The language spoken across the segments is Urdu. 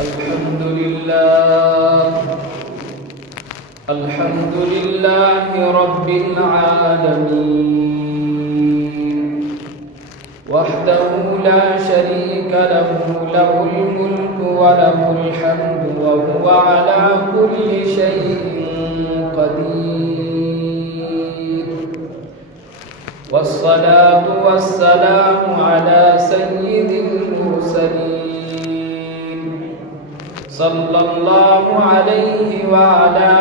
الحمد لله رب العالمين وحده لا شريك له له الملك وله الحمد وهو على كل شيء قدير والصلاة والسلام على سيد المرسلين صلى الله عليه وعلى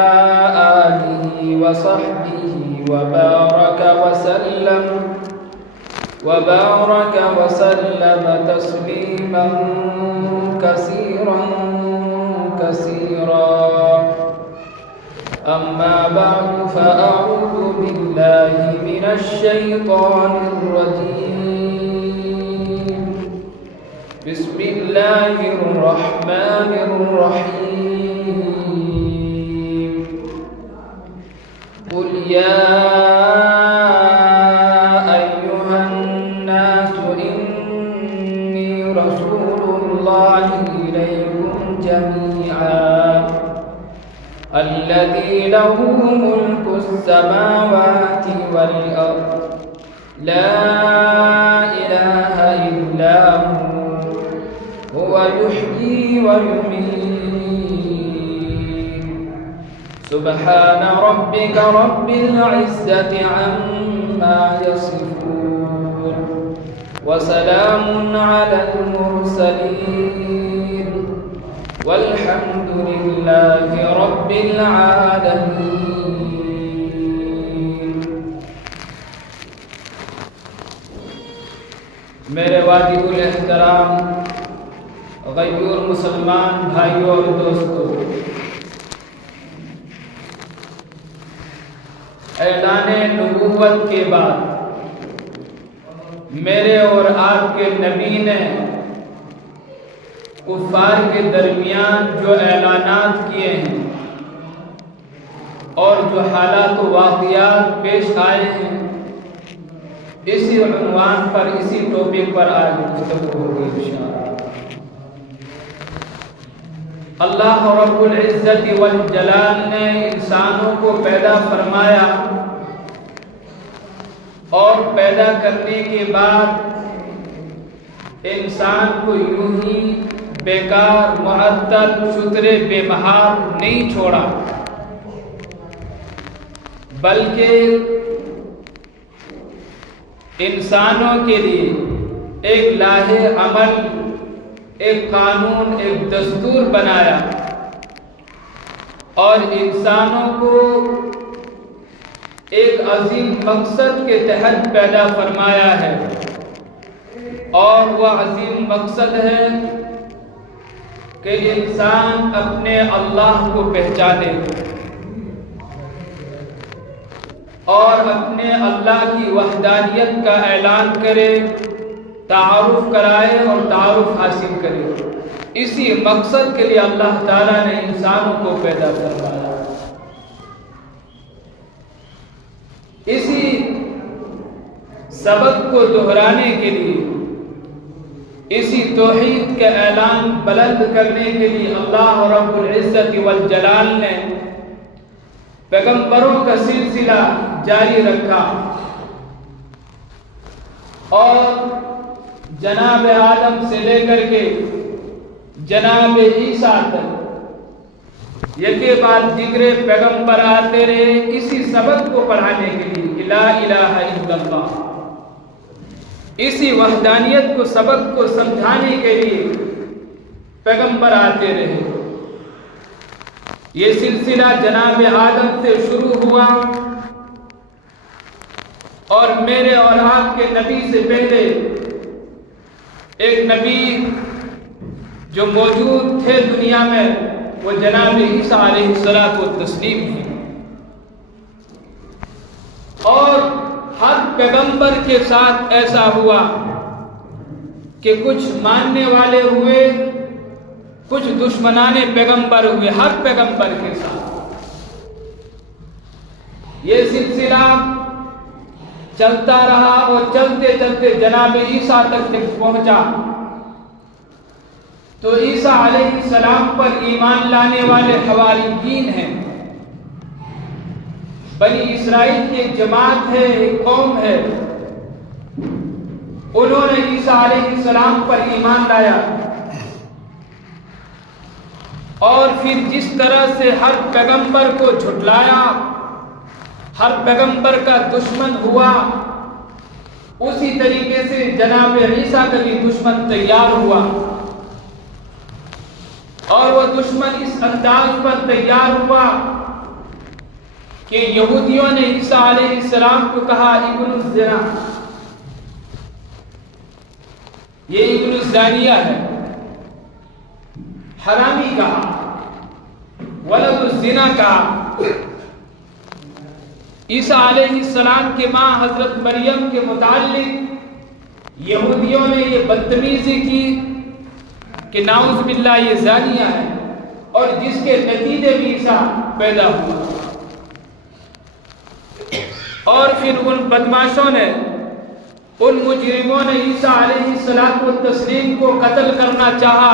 آله وصحبه وبارك وسلم تسليما كثيرا أما بعد فأعوذ بالله من الشيطان الرجيم بسم الله الرحمن الرحيم قل يا أيها الناس إني رسول الله إليكم جميعا الذي له ملك السماوات والأرض لا إله إلا هو يحيي ويميت سبحان ربك رب العزة عما يصفون وسلام على المرسلين والحمد لله رب العالمين. میرے واجب الاحترام غیور مسلمان بھائیوں اور دوستوں، اعلان نبوت کے بعد میرے اور آپ کے نبی نے کفار کے درمیان جو اعلانات کیے ہیں اور جو حالات و واقعات پیش آئے ہیں، اسی عنوان پر، اسی ٹاپک پر آج گفتگو ہوگی انشاءاللہ۔ اللہ رب العزت والجلال نے انسانوں کو پیدا فرمایا اور پیدا کرنے کے بعد انسان کو یوں ہی بیکار، معطل، شترے، بے مہار نہیں چھوڑا، بلکہ انسانوں کے لیے ایک لاہ عمل، ایک قانون، ایک دستور بنایا اور انسانوں کو ایک عظیم مقصد کے تحت پیدا فرمایا ہے، اور وہ عظیم مقصد ہے کہ انسان اپنے اللہ کو پہچانے اور اپنے اللہ کی وحدانیت کا اعلان کرے، تعارف کرائے اور تعارف حاصل کرے۔ اسی مقصد کے لیے اللہ تعالیٰ نے انسانوں کو پیدا فرمایا۔ اسی سبق کو دہرانے کے لیے، اسی توحید کے اعلان بلند کرنے کے لیے اللہ رب العزت والجلال نے پیغمبروں کا سلسلہ جاری رکھا اور جناب آدم سے لے کر کے جناب عیسیٰ تک یکے بعد دیگرے پیغمبر آتے رہے، اسی سبق کو پڑھانے کے لیے کہ لا الہ الا اللہ، اسی وحدانیت کو، سبق کو سمجھانے کے لیے پیغمبر آتے رہے۔ یہ سلسلہ جناب آدم سے شروع ہوا اور میرے اور آپ کے نبی سے پہلے ایک نبی جو موجود تھے دنیا میں، وہ جناب عیسیٰ علیہ الصلوۃ والتسلیم ہیں، اور ہر پیغمبر کے ساتھ ایسا ہوا کہ کچھ ماننے والے ہوئے، کچھ دشمنان پیغمبر ہوئے، ہر پیغمبر کے ساتھ یہ سلسلہ چلتا رہا اور چلتے چلتے جناب عیسیٰ تک پہنچا تو عیسیٰ علیہ السلام پر ایمان لانے والے حواریین ہیں، بنی اسرائیل کی ایک جماعت ہے، ایک قوم ہے، انہوں نے عیسیٰ علیہ السلام پر ایمان لایا، اور پھر جس طرح سے ہر پیغمبر کو جھٹلایا، ہر پیغمبر کا دشمن ہوا، اسی طریقے سے جناب عیسیٰ کا بھی دشمن تیار ہوا، اور وہ دشمن اس انداز پر تیار ہوا کہ یہودیوں نے عیسیٰ علیہ السلام کو کہا ابن الزنا، یہ ابن الزانیہ ہے، حرامی کہا، ولد الزنا کہا۔ عیسیٰ علیہ السلام کے ماں حضرت مریم کے متعلق یہودیوں نے یہ بدتمیزی کی کہ نعوذ باللہ یہ زانیہ ہے، اور جس کے نتیجے میں عیسیٰ پیدا ہوا۔ اور پھر ان بدماشوں نے، ان مجرموں نے عیسیٰ علیہ السلام کو قتل کرنا چاہا،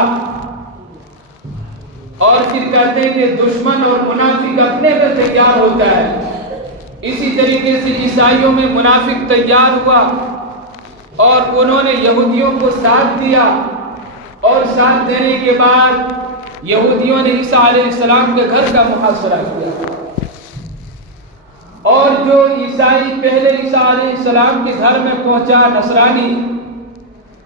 اور پھر کہتے ہیں کہ دشمن اور منافق اپنے میں تیار ہوتا ہے۔ اسی طریقے سے عیسائیوں میں منافق تیار ہوا، اور انہوں نے یہودیوں کو ساتھ دیا، اور ساتھ دینے کے بعد یہودیوں نے عیسیٰ علیہ السلام کے گھر کا محاصرہ کیا، اور جو عیسائی پہلے عیسیٰ علیہ السلام کے گھر میں پہنچا، نصرانی،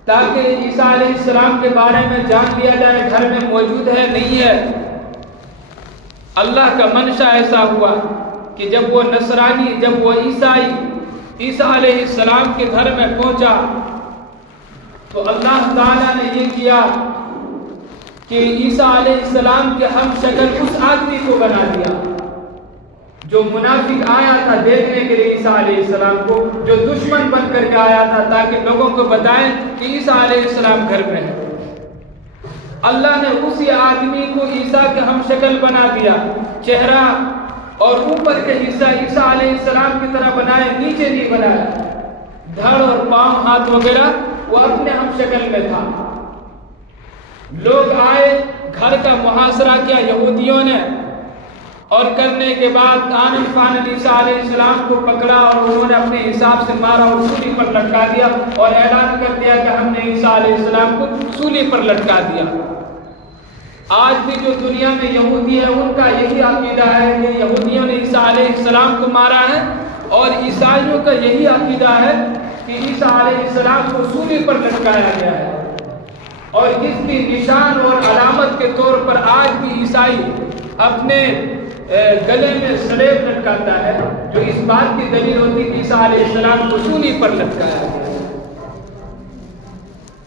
تاکہ عیسیٰ علیہ السلام کے بارے میں جان لیا جائے گھر میں موجود ہے نہیں ہے، اللہ کا منشا ایسا ہوا کہ جب وہ نصرانی، جب وہ عیسائی عیسیٰ علیہ السلام کے گھر میں پہنچا تو اللہ تعالیٰ نے یہ کیا کہ عیسیٰ علیہ السلام کے ہم شکل اس آدمی کو بنا دیا جو منافق آیا تھا دیکھنے کے لیے عیسیٰ علیہ السلام کو، جو دشمن بن کر کے آیا تھا تاکہ لوگوں کو بتائیں کہ عیسیٰ علیہ السلام گھر میں ہے۔ اللہ نے اسی آدمی کو عیسیٰ کے ہم شکل بنا دیا، چہرہ اور اوپر کے حصہ عیسیٰ علیہ السلام کی طرح بنائے، نیچے نہیں بنایا، دھڑ اور پاؤں، ہاتھ وغیرہ وہ اپنے ہم شکل میں تھا۔ لوگ آئے، گھر کا محاصرہ کیا یہودیوں نے، اور کرنے کے بعد آنن فانن عیسیٰ علیہ السلام کو پکڑا، اور انہوں نے اپنے حساب سے مارا اور سولی پر لٹکا دیا، اور اعلان کر دیا کہ ہم نے عیسیٰ علیہ السلام کو سولی پر لٹکا دیا۔ آج بھی جو دنیا میں یہودی ہے ان کا یہی عقیدہ ہے کہ یہودیوں نے عیسیٰ علیہ السلام کو مارا ہے، اور عیسائیوں کا یہی عقیدہ ہے کہ عیسیٰ علیہ السلام کو سولی پر لٹکایا گیا ہے، اور اس کی نشان اور علامت کے طور پر آج بھی عیسائی اپنے گلے میں سلیب لٹکاتا ہے، جو اس بات کی دلیل ہوتی ہے کہ عیسیٰ علیہ السلام کو سولی پر لٹکایا گیا۔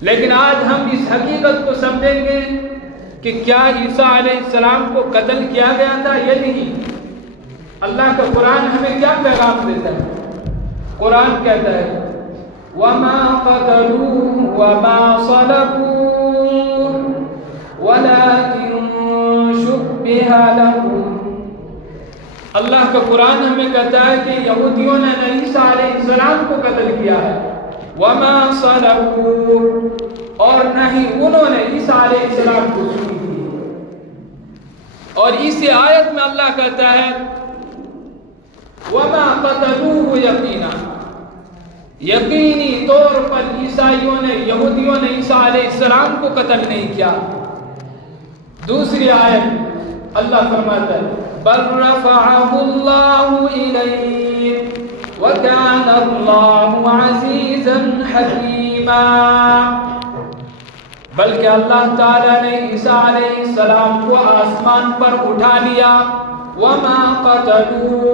لیکن آج ہم اس حقیقت کو سمجھیں گے کہ کیا عیسیٰ علیہ السلام کو قتل کیا گیا تھا یا نہیں۔ اللہ کا قرآن ہمیں کیا پیغام دیتا ہے؟ قرآن کہتا ہے وَمَا قَتَلُوهُ وَمَا صَلَبُوهُ وَلَكِنْ شُبِّهَ لَهُمْ۔ اللہ کا قرآن ہمیں کہتا ہے کہ یہودیوں نے نہ عیسیٰ علیہ السلام کو قتل کیا ہے، وَمَا صَلَبُوهُ، اور نہ ہی انہوں نے عیسیٰ علیہ السلام کو سولی کی۔ اور اسی آیت میں اللہ کہتا ہے وَمَا قَتَلُوهُ يَقِينًا، یقینی طور پر عیسائیوں نے، یہودیوں نے عیسیٰ علیہ السلام کو قتل نہیں کیا۔ دوسری آیت اللہ فرماتا ہے بَلْ رَفَعَهُ اللَّهُ إِلَيْهِ وَكَانَ اللَّهُ عَزِيزًا حَكِيمًا، بلکہ اللہ تعالیٰ نے عیسیٰ علیہ السلام کو آسمان پر اٹھا لیا۔ وَمَا قَتَلُوهُ،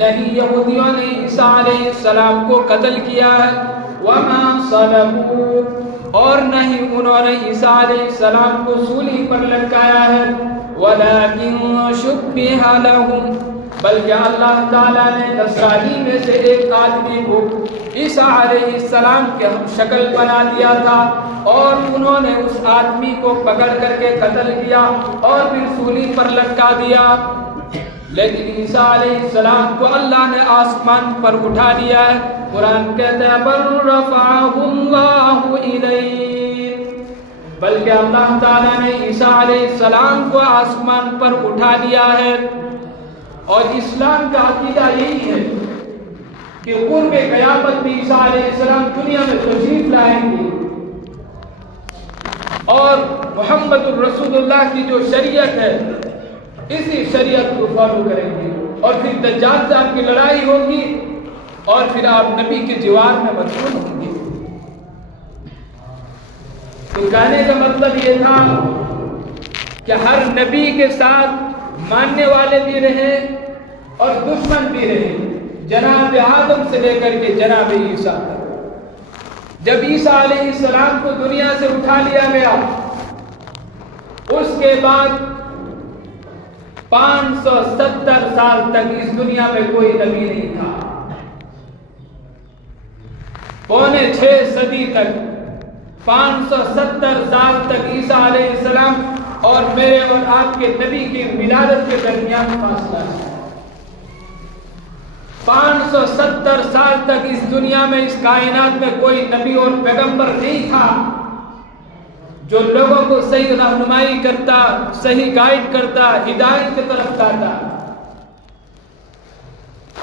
نہیں یہودیوں نے عیسیٰ علیہ السلام کو قتل کیا ہے، وَمَا صَلَبُوهُ، اور نہیں انہوں نے عیسیٰ علیہ السلام کو سولی پر لٹکایا ہے، وَلَكِنْ شُبِّهَ لَهُمْ، بلکہ اللہ تعالیٰ نے نصرانی میں سے ایک آدمی کو عیسیٰ علیہ السلام کے ہم شکل بنا دیا تھا، اور انہوں نے اس آدمی کو پکڑ کر کے قتل کیا اور پھر سولی پر لٹکا دیا۔ لیکن عیسیٰ علیہ السلام کو اللہ نے آسمان پر اٹھا لیا ہے۔ قرآن کہتا ہے بَلْ رَفَعَهُ اللَّهُ إِلَيْهِ، بلکہ اللہ تعالیٰ نے عیسیٰ علیہ السلام کو آسمان پر اٹھا لیا ہے۔ اور اسلام کا عقیدہ یہی ہے کہ قرب قیامت میں عیسیٰ علیہ السلام دنیا میں تشریف لائیں گے اور محمد الرسول اللہ کی جو شریعت ہے اسی شریعت کو فالو کریں گے، اور پھر دجال سے آپ کی لڑائی ہوگی اور پھر آپ نبی کے جوار میں مدفون ہوں گے۔ تو کہنے کا مطلب یہ تھا کہ ہر نبی کے ساتھ ماننے والے بھی رہے اور دشمن بھی رہے، جناب آدم سے لے کر کے جناب عیسیٰ تک۔ جب عیسیٰ علیہ السلام کو دنیا سے اٹھا لیا گیا، اس کے بعد 570 سال تک اس دنیا میں کوئی نبی نہیں تھا۔ پونے 6 صدی تک 570 سال تک عیسیٰ علیہ السلام اور میرے اور آپ کے نبی کی ولادت کے درمیان فاصلہ ہے۔ 570 سال تک اس دنیا میں اس کائنات میں کوئی نبی اور پیغمبر نہیں تھا جو لوگوں کو صحیح رہنمائی کرتا، صحیح گائیڈ کرتا، ہدایت کی طرف لاتا۔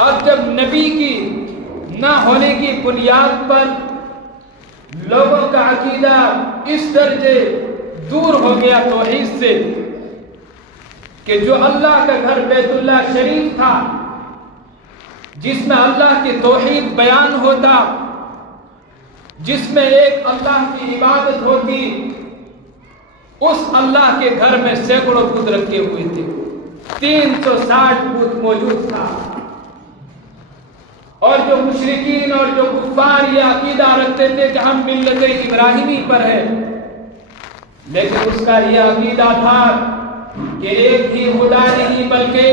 اب جب نبی کی نہ ہونے کی بنیاد پر لوگوں کا عقیدہ اس درجے دور ہو گیا توحید سے کہ جو اللہ کا گھر بیت اللہ شریف تھا، جس میں اللہ کی توحید بیان ہوتا، جس میں ایک اللہ کی عبادت ہوتی، اس اللہ کے گھر میں سینکڑوں بت رکھے ہوئے تھے، 360 بت موجود تھا۔ اور جو مشرکین اور جو کفار یہ عقیدہ رکھتے تھے کہ ہم ملت ابراہیمی پر ہیں، لیکن اس کا یہ عقیدہ تھا کہ ایک ہی خدا نہیں بلکہ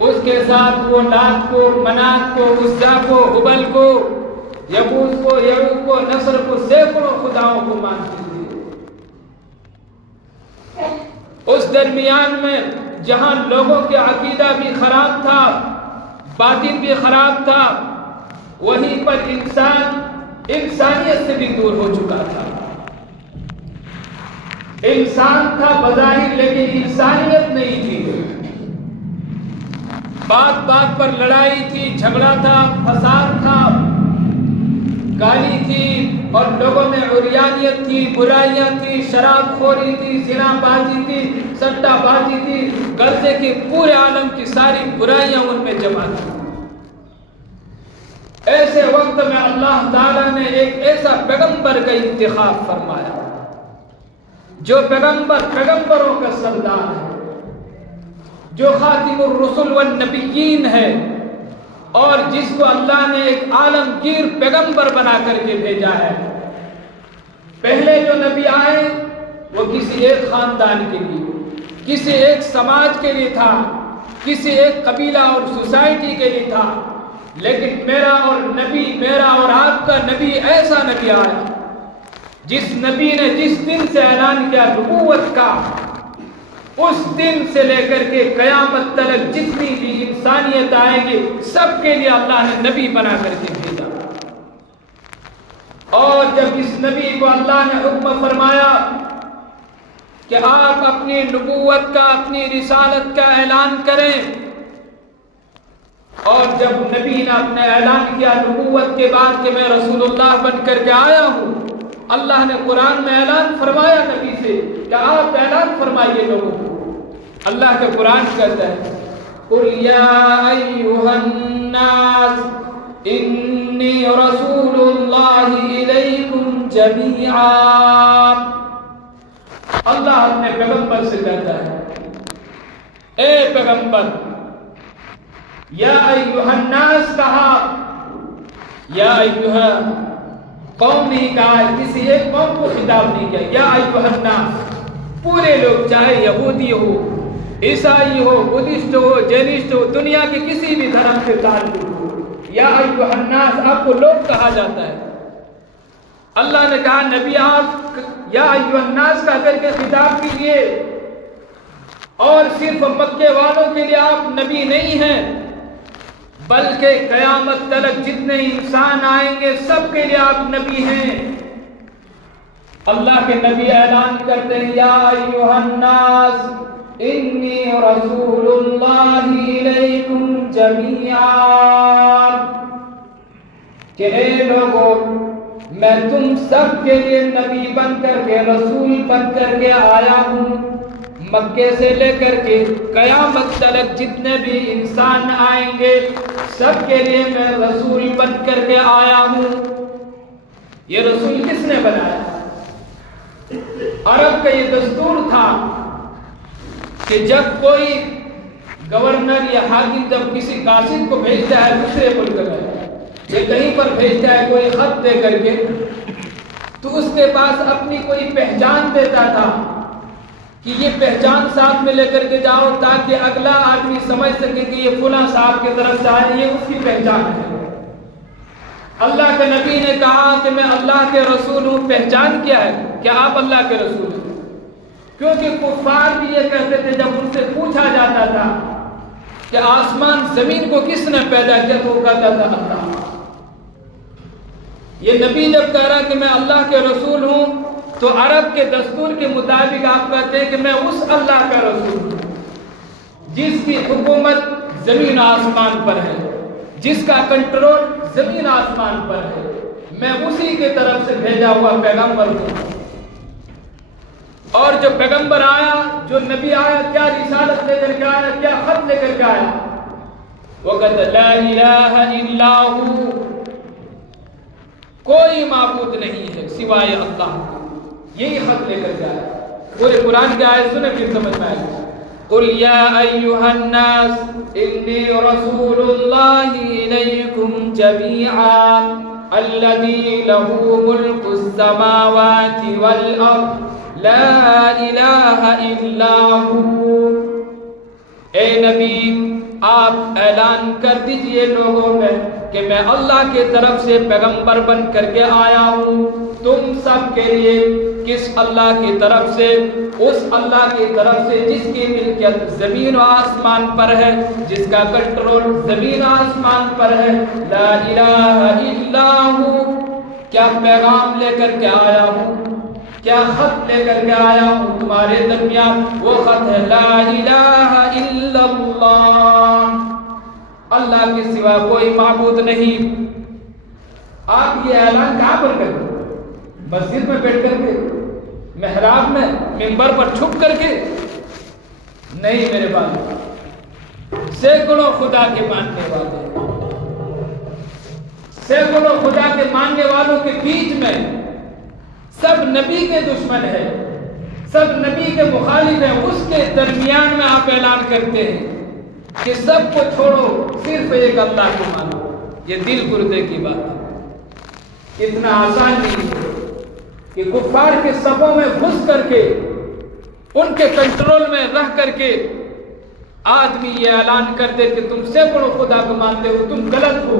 اس کے ساتھ وہ لات کو، منات کو، عزا کو، حبل کو، یغوث کو، یعوق کو، نصر کو، سینکڑوں خداؤں کو مانتے تھے۔ اس درمیان میں جہاں لوگوں کے عقیدہ بھی خراب تھا، باطن بھی خراب تھا، وہیں پر انسان انسانیت سے بھی دور ہو چکا تھا۔ انسان تھا بظاہر لیکن انسانیت نہیں تھی۔ بات بات پر لڑائی تھی، جھگڑا تھا، فساد تھا، گالی تھی، اور لوگوں میں عریانیت تھی، برائیاں تھی، شراب خوری تھی، زنا بازی تھی، سٹا بازی تھی، غزے کے پورے عالم کی ساری برائیاں ان میں جمع تھی۔ ایسے وقت میں اللہ تعالیٰ نے ایک ایسا پیغمبر کا انتخاب فرمایا جو پیغمبروں کا سردار ہے، جو خاتم الرسل والنبیین ہے، اور جس کو اللہ نے ایک عالمگیر پیغمبر بنا کر کے بھیجا ہے۔ پہلے جو نبی آئے وہ کسی ایک خاندان کے لیے، کسی ایک سماج کے لیے تھا، کسی ایک قبیلہ اور سوسائٹی کے لیے تھا، لیکن میرا اور آپ کا نبی ایسا نبی آیا جس نبی نے جس دن سے اعلان کیا نبوت کا، اس دن سے لے کر کے قیامت تک جتنی بھی انسانیت آئے گی سب کے لیے اللہ نے نبی بنا کر کے بھیجا۔ اور جب اس نبی کو اللہ نے حکم فرمایا کہ آپ اپنی نبوت کا، اپنی رسالت کا اعلان کریں، اور جب نبی نے اپنے اعلان کیا نبوت کے بعد کہ میں رسول اللہ بن کر کے آیا ہوں، اللہ نے قرآن میں اعلان فرمایا نبی سے کہ آپ اعلان فرمائیے لوگوں کو۔ اللہ کا قرآن کہتا ہے قُلْ يَا أَيُّهَا النَّاسُ إِنِّي رَسُولُ اللَّهِ إِلَيْكُمْ جَمِيعًا۔ اللہ اپنے پیغمبر سے کہتا ہے اے پیغمبر، یا ایھا الناس کہا، یا ایھا قوم نہیں کہا، کسی ایک قوم کو خطاب نہیں کیا، یا ایھا الناس، پورے لوگ، چاہے یہودی ہو، عیسائی ہو، بدھسٹ ہو، جینسٹ ہو، دنیا کے کسی بھی دھرم سے تعلق ہو، یا ایھا الناس آپ کو لوگ کہا جاتا ہے۔ اللہ نے کہا نبی آپ یا ایھا الناس کا کر کے خطاب کیجئے، اور صرف مکے والوں کے لیے آپ نبی نہیں ہیں بلکہ قیامت تک جتنے انسان آئیں گے سب کے لیے آپ نبی ہیں۔ اللہ کے نبی اعلان کرتے ہیں یا ایھا الناس انی رسول اللہ الیکم جمیعا، کہ اے لوگوں میں تم سب کے لیے نبی بن کر کے، رسول بن کر کے آیا ہوں۔ مکے سے لے کر کے قیامت تک جتنے بھی انسان آئیں گے سب کے لیے میں رسول بن کر کے آیا ہوں۔ یہ رسول کس نے بنایا؟ عرب کا یہ دستور تھا کہ جب کوئی گورنر یا حاکم جب کسی قاصد کو بھیجتا ہے دوسرے ملک میں یا کہیں پر بھیجتا ہے کوئی خط دے کر کے، تو اس کے پاس اپنی کوئی پہچان دیتا تھا کہ یہ پہچان ساتھ میں لے کر کے جاؤ تاکہ اگلا آدمی سمجھ سکے کہ یہ فلاں صاحب کی طرف سے آئے، یہ اس کی پہچان ہے۔ اللہ کے نبی نے کہا کہ میں اللہ کے رسول ہوں، پہچان کیا ہے؟ کیا آپ اللہ کے رسول ہیں؟ کیونکہ کفار بھی یہ کہتے تھے جب ان سے پوچھا جاتا تھا کہ آسمان زمین کو کس نے پیدا کیا، تو وہ کہتا تھا اللہ۔ یہ نبی جب کہہ رہا کہ میں اللہ کے رسول ہوں تو عرب کے دستور کے مطابق آپ کہتے ہیں کہ میں اس اللہ کا رسول ہوں جس کی حکومت زمین آسمان پر ہے، جس کا کنٹرول زمین آسمان پر ہے، میں اسی کے طرف سے بھیجا ہوا پیغمبر ہوں۔ اور جو پیغمبر آیا، جو نبی آیا، کیا رسالت لے کر کے آیا، کیا خط لے کر کے آیا؟ وہ کہتا لا الہ الا ہو، کوئی معبود نہیں ہے سوائے اللہ، یہی خط لے کر کے آیا۔ پورے قرآن کی آیت سنیں پھر سمجھ میں آئے گا۔ قل یا ایھا الناس انی رسول اللہ الیکم جمیعا الذی لہ ملک السماوات والارض لا الہ الا ہو۔ اے نبی آپ اعلان کر دیجئے لوگوں میں کہ میں اللہ کی طرف سے پیغمبر بن کر کے آیا ہوں تم سب کے لیے۔ کس اللہ کی طرف سے؟ اس اللہ کی طرف سے جس کی ملکیت زمین و آسمان پر ہے، جس کا کنٹرول زمین و آسمان پر ہے۔ لا الہ الا ہو، کیا پیغام لے کر کے آیا ہوں، کیا خط لے کر کے آیا ہوں تمہارے درمیان؟ وہ خط ہے لا الہ الا اللہ، اللہ کے سوا کوئی معبود نہیں۔ آپ یہ اعلان کہاں پر کریں؟ مسجد میں بیٹھ کر کے، محراب میں، منبر پر چھپ کر کے؟ نہیں میرے بھائی، سینکڑوں خدا کے ماننے والے، سینکڑوں خدا کے ماننے والوں کے بیچ میں سب نبی کے دشمن ہیں، سب نبی کے مخالف ہیں، اس کے درمیان میں آپ اعلان کرتے ہیں کہ سب کو چھوڑو صرف ایک اللہ کو مانو۔ یہ دل گردے کی بات ہے، اتنا آسان نہیں ہے کہ کفار کے صفوں میں گھس کر کے ان کے کنٹرول میں رہ کر کے آدمی یہ اعلان کر دے کہ تم سینکڑوں خدا کو مانتے ہو، تم غلط ہو،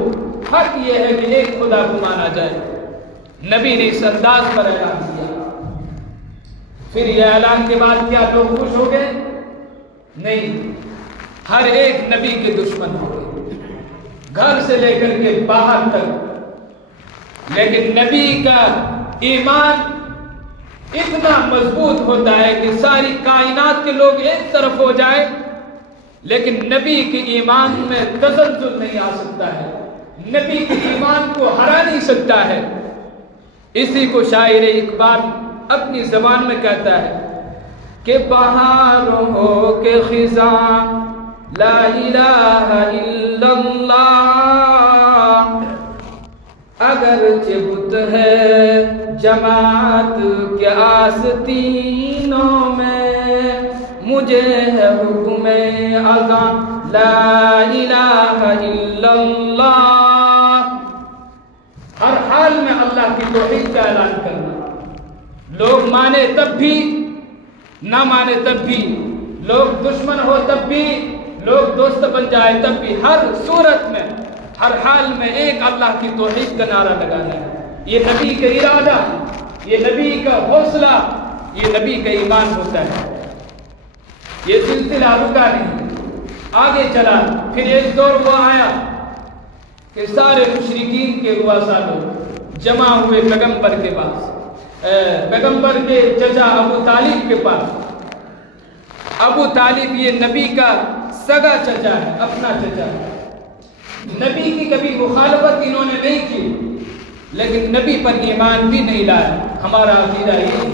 حق یہ ہے کہ ایک خدا کو مانا جائے۔ نبی نے اس انداز پر اعلان کیا۔ پھر یہ اعلان کے بعد کیا لوگ خوش ہو گئے؟ نہیں، ہر ایک نبی کے دشمن ہو گئے، گھر سے لے کر کے باہر تک۔ لیکن نبی کا ایمان اتنا مضبوط ہوتا ہے کہ ساری کائنات کے لوگ ایک طرف ہو جائے لیکن نبی کے ایمان میں تزلزل نہیں آ سکتا ہے، نبی کے ایمان کو ہرا نہیں سکتا ہے۔ اسی کو شاعر اقبال اپنی زبان میں کہتا ہے کہ بہار ہو کے خزاں لا الہ الا اللہ، اگرچہ بت ہے جماعت کے آستینوں میں، مجھے ہے حکم اذاں لا الہ الا اللہ۔ ہر حال میں اللہ کی توحید کا اعلان کرنا، لوگ مانے تب بھی، نہ مانے تب بھی، لوگ دشمن ہو تب بھی، لوگ دوست بن جائے تب بھی، ہر صورت میں، ہر حال میں ایک اللہ کی توحید کا نعرہ لگانا ہے۔ یہ نبی کا ارادہ، یہ نبی کا حوصلہ، یہ نبی کا ایمان ہوتا ہے۔ یہ سلسلہ رکا نہیں، آگے چلا۔ پھر ایک دور وہ آیا کہ سارے مشرکین کے رؤساء لوگ جمع ہوئے پیغمبر کے پاس، پیغمبر کے چچا ابو طالب کے پاس. ابو طالب یہ نبی کا سگا چچا ہے، اپنا چچا ہے. نبی کی کبھی مخالفت انہوں نے نہیں کی، لیکن نبی پر ایمان بھی نہیں لایا. ہمارا عقیدہ یہ ہے.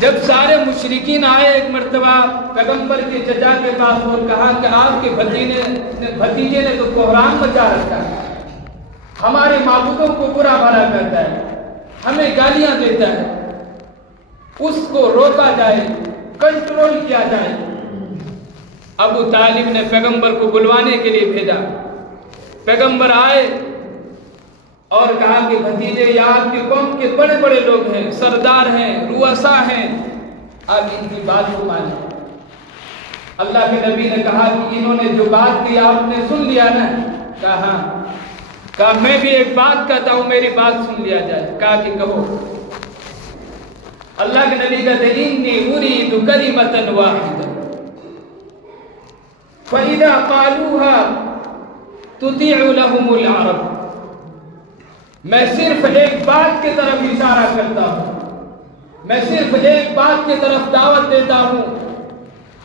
جب سارے مشرکین آئے ایک مرتبہ پیغمبر کے چچا کے پاس اور کہا کہ آپ کے بھتیجے نے تو کوہرام مچا رکھا ہے، ہمارے معبودوں کو برا بھلا کرتا ہے، ہمیں گالیاں دیتا ہے، اس کو روکا جائے، کنٹرول کیا جائے. ابو طالب نے پیغمبر کو بلوانے کے لیے بھیجا. پیغمبر آئے اور کہا کہ بھتیجے یہ آپ کی قوم کے بڑے بڑے لوگ ہیں، سردار ہیں، رؤساء ہیں، آپ ان کی بات کو مانیں. اللہ کے نبی نے کہا کہ انہوں نے جو بات کی آپ نے سن لیا نا؟ کہا ہاں. کہا میں بھی ایک بات کہتا ہوں، میری بات سن لیا جائے. کہا کہ کہو. اللہ کے نبی کہتے ہیں انی ارید کلمۃ واحدۃ فاذا قالوها تطیع لهم العرب. میں صرف ایک بات کی طرف اشارہ کرتا ہوں، میں صرف ایک بات کی طرف دعوت دیتا ہوں.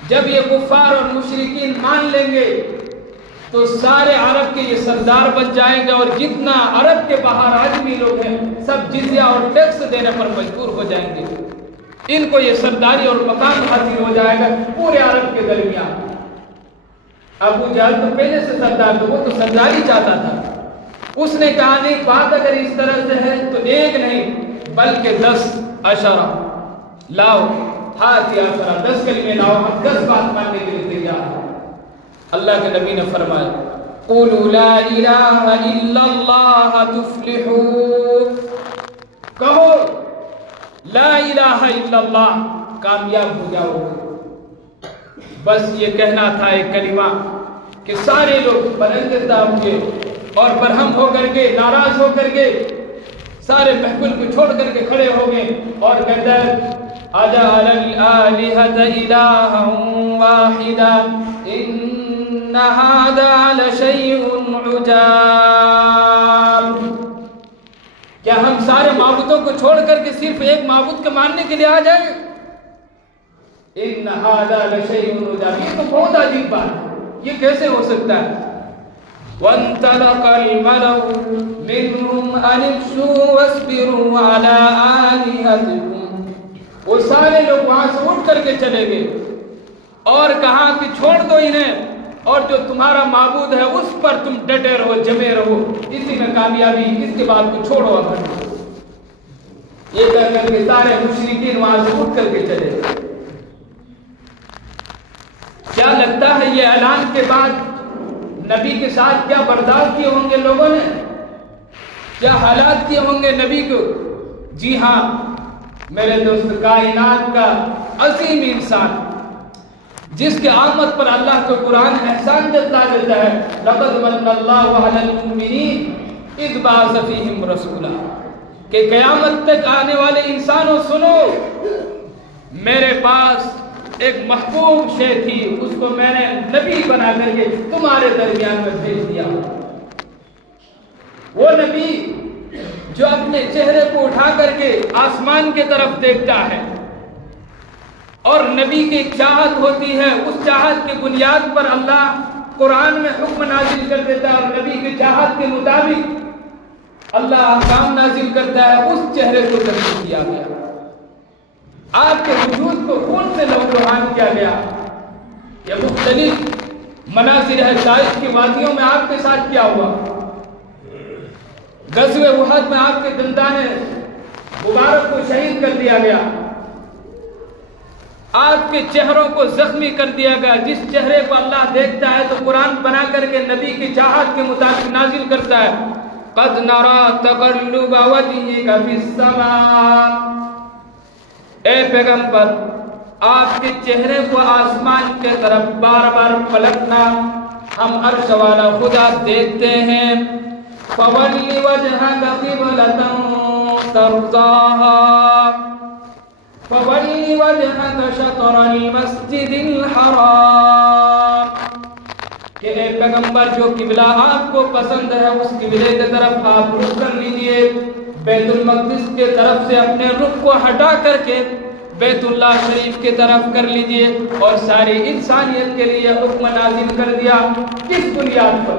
جب یہ کفار اور مشرکین مان لیں گے تو سارے عرب کے یہ سردار بن جائیں گے، اور جتنا عرب کے باہر آدمی لوگ ہیں سب جزیہ اور ٹیکس دینے پر مجبور ہو جائیں گے. ان کو یہ سرداری اور مقام حاصل ہو جائے گا پورے عرب کے درمیان. ابو جہل تو پہلے سے سردار تھا، وہ تو سرداری چاہتا تھا. اس نے کہا نہیں، بات اگر اس طرح سے ہے تو ایک نہیں بلکہ 10 اشارہ لاؤ، ہاتھ یا 10 کلمے لاؤ، ہم 10 بات ماننے کے لیے تیار ہیں. اللہ کے نبی نے فرمایا قولوا لا الہ الا اللہ تفلحوا. کہو لا الہ الا اللہ، کامیاب ہو جاؤ. بس یہ کہنا تھا ایک کلمہ کہ سارے لوگ برنگتا ہوں گے اور برہم ہو کر کے، ناراض ہو کر کے سارے محفل کو چھوڑ کر کے کھڑے ہو گئے اور کہتا ہے اجعل الآلہۃ الہا واحدا ان ھذا لشیء عجاب. کیا ہم سارے معبودوں کو چھوڑ کر کے صرف ایک معبود کے ماننے کے لیے آ جائیں؟ ان ھذا لشیء عجاب، یہ تو بہت عجیب بات ہے، یہ کیسے ہو سکتا ہے؟ وانطلق الملأ منهم ان امشوا واصبروا على آلهتكم. وہ سارے لوگ وہاں سے اٹھ کر کے چلے گئے اور کہا کہ چھوڑ دو انہیں، اور جو تمہارا معبود ہے اس پر تم ڈٹے رہو، جمے رہو، اسی میں کامیابی، اس کے بعد کو چھوڑو. اب یہ کہہ کر کے سارے مشرکین وہاں سے اٹھ کر کے چلے گئے. کیا لگتا ہے یہ اعلان کے بعد نبی کے ساتھ کیا برداشت کیے ہوں گے لوگوں نے، کیا حالات کیے ہوں گے نبی کو؟ جی ہاں میرے دوست، کائنات کا عظیم انسان جس کے آمد پر اللہ کو قرآن احسان جتا دیتا ہے لقد من اللہ علی المؤمنین اذ بعث فیہم رسولا، کہ قیامت تک آنے والے انسانوں سنو، میرے پاس ایک محبوب شے تھی، اس کو میں نے نبی بنا کر کے تمہارے درمیان میں بھیج دیا. وہ نبی جو اپنے چہرے کو اٹھا کر کے آسمان کی طرف دیکھتا ہے اور نبی کی ایک چاہت ہوتی ہے، اس چاہت کی بنیاد پر اللہ قرآن میں حکم نازل کر دیتا ہے اور نبی کی چاہت کے مطابق اللہ احکام نازل کرتا ہے. اس چہرے کو تبدیل کیا گیا، آپ کے وجود کو خون سے لہو کیا گیا. یہ مختلف مناظر ہے. طائف کی وادیوں میں آپ کے ساتھ کیا ہوا، غزوہ احد میں آپ کے دندان مبارک کو شہید کر دیا گیا، آپ کے چہروں کو زخمی کر دیا گیا. جس چہرے کو اللہ دیکھتا ہے تو قرآن بنا کر کے نبی کی چاہت کے مطابق نازل کرتا ہے قد نرى تقلب وجهك في السماء. اے پیغمبر، آپ کے چہرے کو آسمان کے طرف بار بار پلٹنا ہم عرش والا خدا دیکھتے ہیں. فَوَلِّ وَجْهَكَ قِبْلَةً تَرْضَاهَا فَوَلِّ وَجْهَكَ شَطْرَ الْمَسْجِدِ الْحَرَامِ. کہ اے پیغمبر، جو قبلہ آپ کو پسند ہے اس قبلے کی طرف آپ رخ کر لیجئے. بیت المقدس کے طرف سے اپنے رخ کو ہٹا کر کے بیت اللہ شریف کی طرف کر لیجئے، اور ساری انسانیت کے لیے حکم نازل کر دیا۔ کس بنیاد پر؟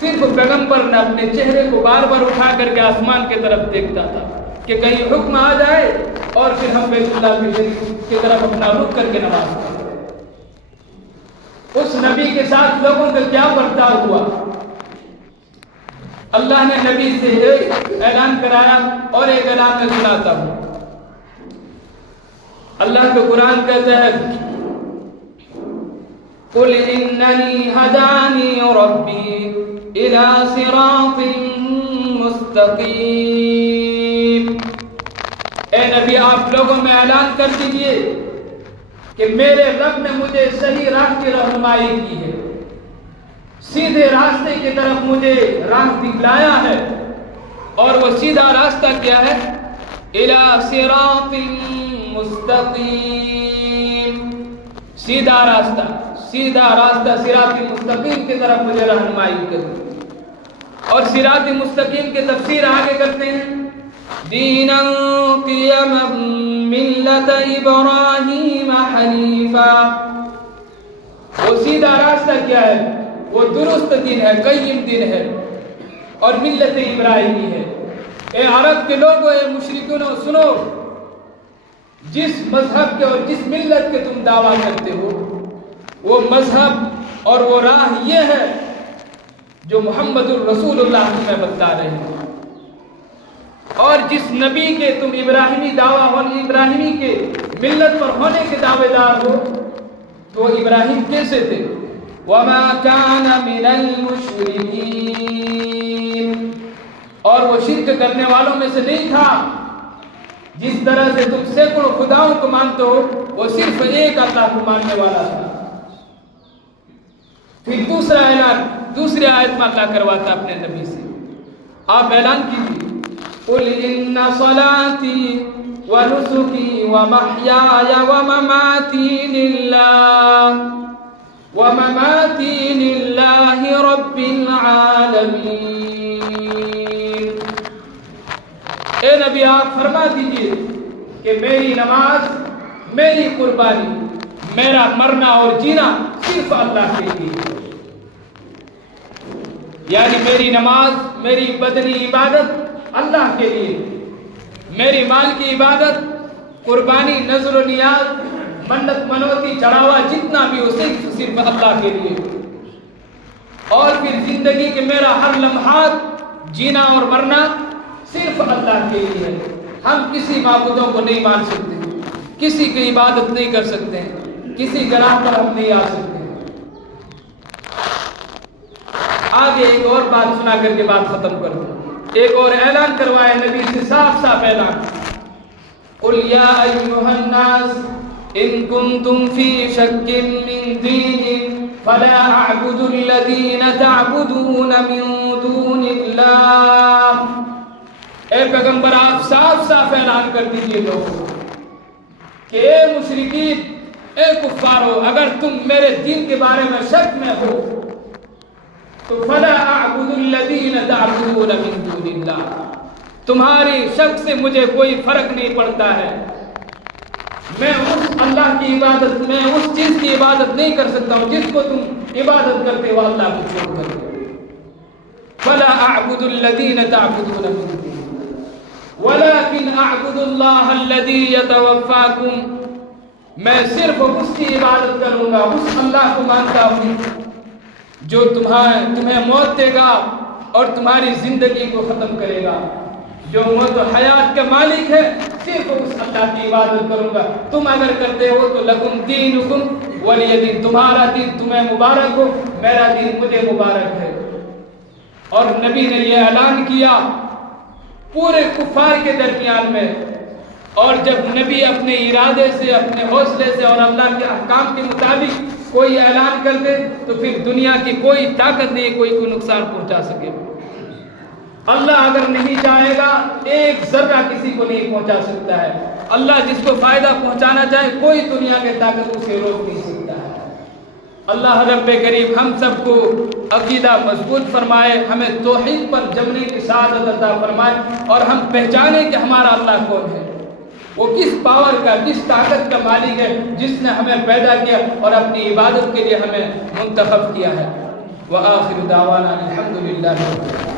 صرف پیغمبر نے اپنے چہرے کو بار بار اٹھا کر کے آسمان کی طرف دیکھتا تھا کہ کہیں حکم آ جائے اور پھر ہم بیت اللہ کی طرف اپنا رخ کر کے نماز پڑھیں۔ اس نبی کے ساتھ لوگوں کا کیا برتاؤ ہوا؟ اللہ نے نبی سے ایک اعلان کرایا اور ایک اعلان میں سناتا ہوں۔ اللہ کے قرآن کہتا ہے قُلْ إِنَّنِي هَدَانِي رَبِّي إِلَى صِرَاطٍ مُسْتَقِيمٍ۔ اے نبی آپ لوگوں میں اعلان کر دیجئے کہ میرے رب نے مجھے صحیح راہ کی رہنمائی کی ہے، سیدھے راستے کی طرف مجھے راہ دکھلایا ہے، اور وہ سیدھا راستہ کیا ہے؟ إِلَى صِرَاطٍ مستقیم، سیدھا راستہ صراط مستقیم کی طرف مجھے رہنمائی کرو۔ اور صراط مستقیم کی تفسیر آگے کرتے ہیں دینا قیما ملت ابراہیم حنیفا۔ وہ سیدھا راستہ کیا ہے؟ وہ درست دین ہے، قیم دین ہے، اور ملت ابراہیمی ہے۔ اے عرب کے لوگوں، اے مشرکینوں، سنو، جس مذہب کے اور جس ملت کے تم دعویٰ کرتے ہو، وہ مذہب اور وہ راہ یہ ہے جو محمد الرسول اللہ تمہیں بتا رہے ہیں۔ اور جس نبی کے تم ابراہیمی دعویٰ ابراہیمی کے ملت پر ہونے کے دعوے دار ہو، تو ابراہیم کیسے تھے؟ وَمَا كَانَ مِنَ الْمُشْرِكِينَ، اور وہ شرک کرنے والوں میں سے نہیں تھا۔ جس طرح سے تم سینکڑوں خداؤں کو مانتے ہو، وہ صرف ایک اللہ کو ماننے والا تھا۔ پھر دوسرا اعلان دوسری آیت میں اللہ کرواتا اپنے نبی سے، آپ اعلان کیجیے قُلْ إِنَّ صَلَاتِي وَنُسُكِي وَمَحْيَايَ وَمَمَاتِي لِلَّهِ رَبِّ الْعَالَمِينَ۔ اے نبی آپ فرما دیجئے کہ میری نماز، میری قربانی، میرا مرنا اور جینا صرف اللہ کے لیے، یعنی میری نماز، میری بدنی عبادت اللہ کے لیے، میری مال کی عبادت، قربانی، نذر و نیاز، منت منوتی، چڑھاوا جتنا بھی ہو صرف اللہ کے لیے، اور پھر زندگی کے میرا ہر لمحات، جینا اور مرنا صرف اللہ کے لیے ہے۔ ہم کسی معبودوں کو نہیں مان سکتے، کسی کی عبادت نہیں کر سکتے، کسی گراہ پر ہم نہیں آ سکتے۔ آگے ایک اور بات سنا کر کے بات ختم کر دوں۔ ایک اور اعلان کروائے نبی سے، صاف صاف اعلان، قُلْ يَا أَيُّهَا النَّاسُ إِن كُنتُمْ فِي شَكٍّ مِّن دِينِي فَلَا أَعْبُدُ الَّذِينَ تَعْبُدُونَ مِن دُونِ اللَّهِ۔ اے پیغمبر آپ صاف صاف اعلان کر دیجئے لوگوں کہ اے مشرکین، اے کفارو، اگر تم میرے دین کے بارے میں شک میں ہو تو فَلَا أَعْبُدُ الَّذِينَ تَعْبُدُونَ مِن دُونِ اللَّهِ، تمہاری شک سے مجھے کوئی فرق نہیں پڑتا ہے۔ میں اس اللہ کی عبادت، میں اس چیز کی عبادت نہیں کر سکتا ہوں جس کو تم عبادت کرتے ہو اللہ کو چھوڑ کر۔ فَلَا أَعْبُدُ الَّذِينَ تَعْبُدُونَ مِن دُونِ اللَّهِ وَلَكِنْ أَعْبُدُ اللَّهَ الَّذِي يَتَوَفَّاكُمْ، میں صرف اس کی عبادت کروں گا، اس اللہ کو مانتا ہوں جو تمہیں موت دے گا اور تمہاری زندگی کو ختم کرے گا، جو موت و حیات کا مالک ہے، صرف اس اللہ کی عبادت کروں گا۔ تم اگر کرتے ہو تو لکم دینکم ولی دین، تمہارا دین تمہیں مبارک ہو، میرا دین مجھے مبارک ہے۔ اور نبی نے یہ اعلان کیا پورے کفار کے درمیان میں، اور جب نبی اپنے ارادے سے، اپنے حوصلے سے اور اللہ کے احکام کے مطابق کوئی اعلان کر دے تو پھر دنیا کی کوئی طاقت نہیں کوئی نقصان پہنچا سکے۔ اللہ اگر نہیں چاہے گا ایک ذرہ کسی کو نہیں پہنچا سکتا ہے۔ اللہ جس کو فائدہ پہنچانا چاہے کوئی دنیا کی طاقت اسے روک نہیں سکتا ہے۔ اللہ رب کریم ہم سب کو عقیدہ مضبوط فرمائے، ہمیں توحید پر جمنے کی سعادت عطا فرمائے، اور ہم پہچانیں کہ ہمارا اللہ کون ہے، وہ کس پاور کا، کس طاقت کا مالک ہے، جس نے ہمیں پیدا کیا اور اپنی عبادت کے لیے ہمیں منتخب کیا ہے۔ وآخر دعوانا الحمدللہ۔